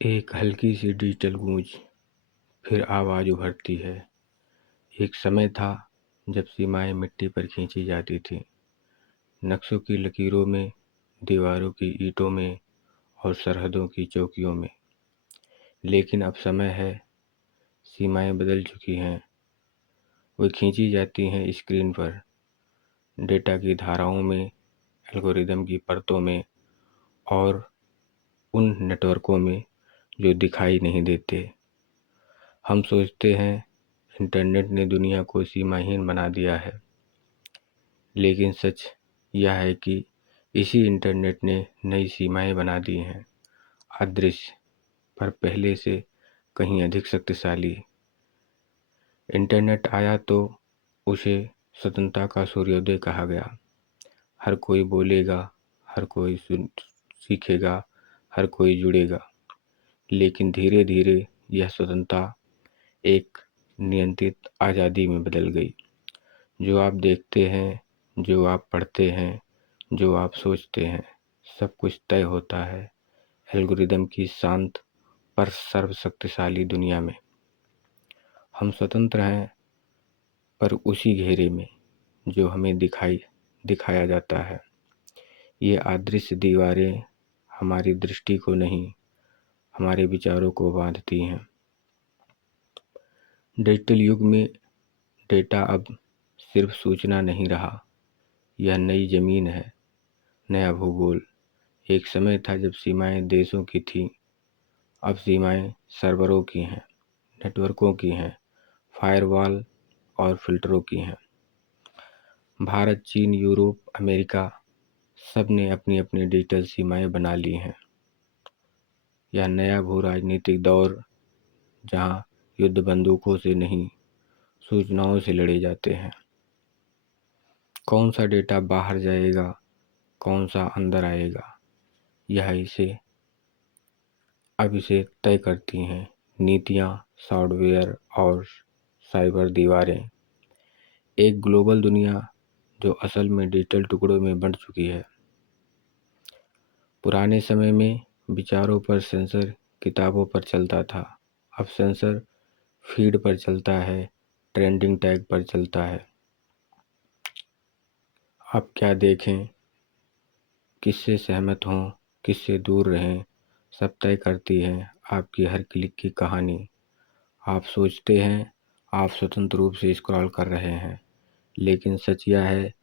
एक हल्की सी डिजिटल गूंज फिर आवाज उभरती है। एक समय था जब सीमाएं मिट्टी पर खींची जाती थीं, नक्शों की लकीरों में, दीवारों की ईंटों में और सरहदों की चौकियों में। लेकिन अब समय है, सीमाएं बदल चुकी हैं। वे खींची जाती हैं स्क्रीन पर, डेटा की धाराओं में, एल्गोरिदम की परतों में और उन नेटवर्कों में जो दिखाई नहीं देते। हम सोचते हैं इंटरनेट ने दुनिया को सीमाहीन बना दिया है, लेकिन सच यह है कि इसी इंटरनेट ने नई सीमाएं बना दी हैं, अदृश्य पर पहले से कहीं अधिक शक्तिशाली। इंटरनेट आया तो उसे स्वतंत्रता का सूर्योदय कहा गया। हर कोई बोलेगा, हर कोई सीखेगा, हर कोई जुड़ेगा। लेकिन धीरे धीरे यह स्वतंत्रता एक नियंत्रित आज़ादी में बदल गई। जो आप देखते हैं, जो आप पढ़ते हैं, जो आप सोचते हैं, सब कुछ तय होता है एल्गोरिदम की शांत पर सर्वशक्तिशाली दुनिया में। हम स्वतंत्र हैं, पर उसी घेरे में जो हमें दिखाया जाता है। ये अदृश्य दीवारें हमारी दृष्टि को नहीं, हमारे विचारों को बांधती हैं। डिजिटल युग में डेटा अब सिर्फ सूचना नहीं रहा, यह नई जमीन है, नया भूगोल। एक समय था जब सीमाएं देशों की थीं, अब सीमाएं सर्वरों की हैं, नेटवर्कों की हैं, फायरवॉल और फिल्टरों की हैं। भारत, चीन, यूरोप, अमेरिका सब ने अपनी अपनी डिजिटल सीमाएं बना ली हैं। यह नया भू राजनीतिक दौर, जहां युद्ध बंदूकों से नहीं, सूचनाओं से लड़े जाते हैं। कौन सा डेटा बाहर जाएगा, कौन सा अंदर आएगा, यह इसे तय करती हैं नीतियां, सॉफ्टवेयर और साइबर दीवारें। एक ग्लोबल दुनिया जो असल में डिजिटल टुकड़ों में बंट चुकी है। पुराने समय में विचारों पर सेंसर किताबों पर चलता था, अब सेंसर फीड पर चलता है, ट्रेंडिंग टैग पर चलता है। आप क्या देखें, किससे सहमत हों, किससे दूर रहें, सब तय करती है आपकी हर क्लिक की कहानी। आप सोचते हैं आप स्वतंत्र रूप से स्क्रॉल कर रहे हैं, लेकिन सच यह है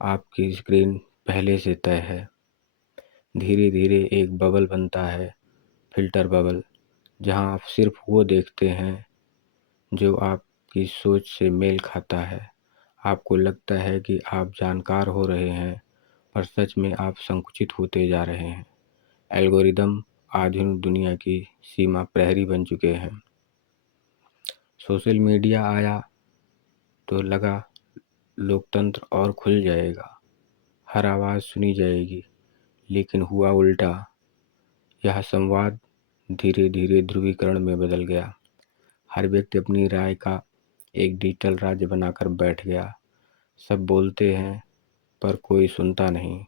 आपकी स्क्रीन पहले से तय है। धीरे धीरे एक बबल बनता है, फिल्टर बबल, जहां आप सिर्फ वो देखते हैं जो आपकी सोच से मेल खाता है। आपको लगता है कि आप जानकार हो रहे हैं, पर सच में आप संकुचित होते जा रहे हैं। एल्गोरिदम आधुनिक दुनिया की सीमा प्रहरी बन चुके हैं। सोशल मीडिया आया तो लगा लोकतंत्र और खुल जाएगा, हर आवाज़ सुनी जाएगी, लेकिन हुआ उल्टा। यह संवाद धीरे धीरे ध्रुवीकरण में बदल गया। हर व्यक्ति अपनी राय का एक डिजिटल राज्य बनाकर बैठ गया। सब बोलते हैं पर कोई सुनता नहीं,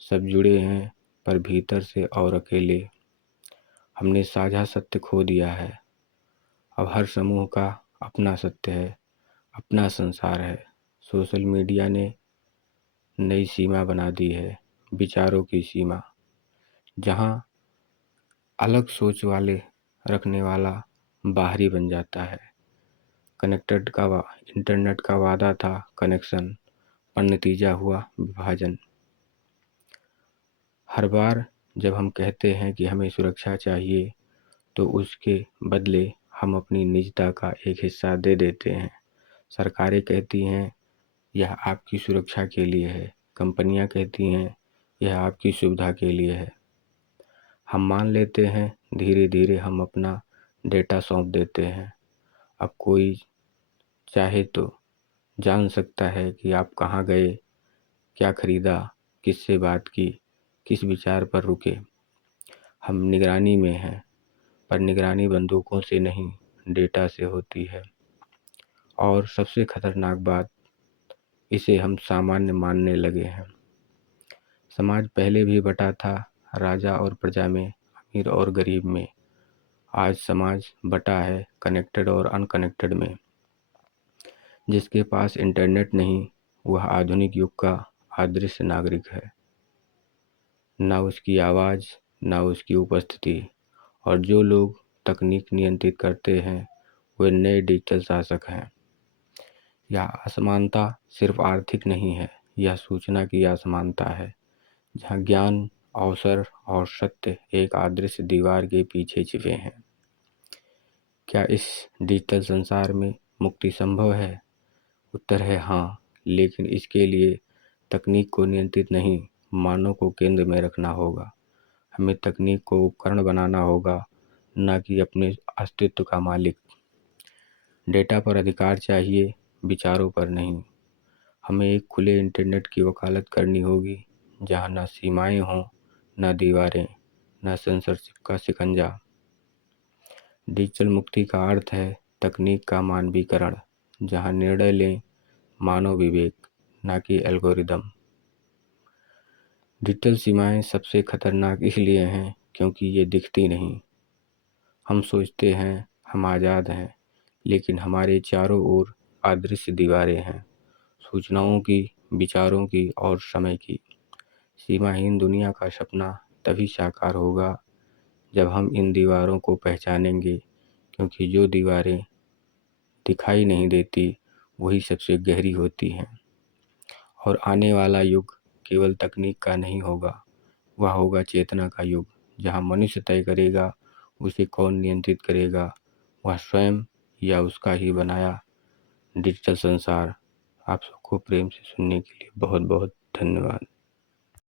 सब जुड़े हैं पर भीतर से और अकेले। हमने साझा सत्य खो दिया है। अब हर समूह का अपना सत्य है, अपना संसार है। सोशल मीडिया ने नई सीमा बना दी है, विचारों की सीमा, जहां अलग सोच वाले रखने वाला बाहरी बन जाता है। इंटरनेट का वादा था कनेक्शन, पर नतीजा हुआ विभाजन। हर बार जब हम कहते हैं कि हमें सुरक्षा चाहिए, तो उसके बदले हम अपनी निजता का एक हिस्सा दे देते हैं। सरकारें कहती हैं यह आपकी सुरक्षा के लिए है, कंपनियां कहती हैं यह आपकी सुविधा के लिए है। हम मान लेते हैं, धीरे धीरे हम अपना डेटा सौंप देते हैं। अब कोई चाहे तो जान सकता है कि आप कहाँ गए, क्या खरीदा, किससे बात की, किस विचार पर रुके। हम निगरानी में हैं, पर निगरानी बंदूकों से नहीं, डेटा से होती है। और सबसे खतरनाक बात, इसे हम सामान्य मानने लगे हैं। समाज पहले भी बटा था, राजा और प्रजा में, अमीर और गरीब में। आज समाज बटा है कनेक्टेड और अनकनेक्टेड में। जिसके पास इंटरनेट नहीं, वह आधुनिक युग का अदृश्य नागरिक है। ना उसकी आवाज़, ना उसकी उपस्थिति। और जो लोग तकनीक नियंत्रित करते हैं, वे नए डिजिटल शासक हैं। यह असमानता सिर्फ आर्थिक नहीं है, यह सूचना की असमानता है, जहाँ ज्ञान, अवसर और सत्य एक अदृश्य दीवार के पीछे छिपे हैं। क्या इस डिजिटल संसार में मुक्ति संभव है? उत्तर है हाँ, लेकिन इसके लिए तकनीक को नियंत्रित नहीं, मानव को केंद्र में रखना होगा। हमें तकनीक को उपकरण बनाना होगा, न कि अपने अस्तित्व का मालिक। डेटा पर अधिकार चाहिए, विचारों पर नहीं। हमें एक खुले इंटरनेट की वकालत करनी होगी, जहाँ न सीमाएं हों, न दीवारें, न सेंसरशिप का शिकंजा। डिजिटल मुक्ति का अर्थ है तकनीक का मानवीकरण, जहाँ निर्णय लें मानव विवेक, न कि एल्गोरिदम। डिजिटल सीमाएं सबसे खतरनाक इसलिए हैं क्योंकि ये दिखती नहीं। हम सोचते हैं हम आज़ाद हैं, लेकिन हमारे चारों ओर अदृश्य दीवारें हैं, सूचनाओं की, विचारों की और समय की। सीमाहीन दुनिया का सपना तभी साकार होगा जब हम इन दीवारों को पहचानेंगे, क्योंकि जो दीवारें दिखाई नहीं देती वही सबसे गहरी होती हैं। और आने वाला युग केवल तकनीक का नहीं होगा, वह होगा चेतना का युग, जहाँ मनुष्य तय करेगा उसे कौन नियंत्रित करेगा, वह स्वयं या उसका ही बनाया डिजिटल संसार। आप सबको प्रेम से सुनने के लिए बहुत बहुत धन्यवाद।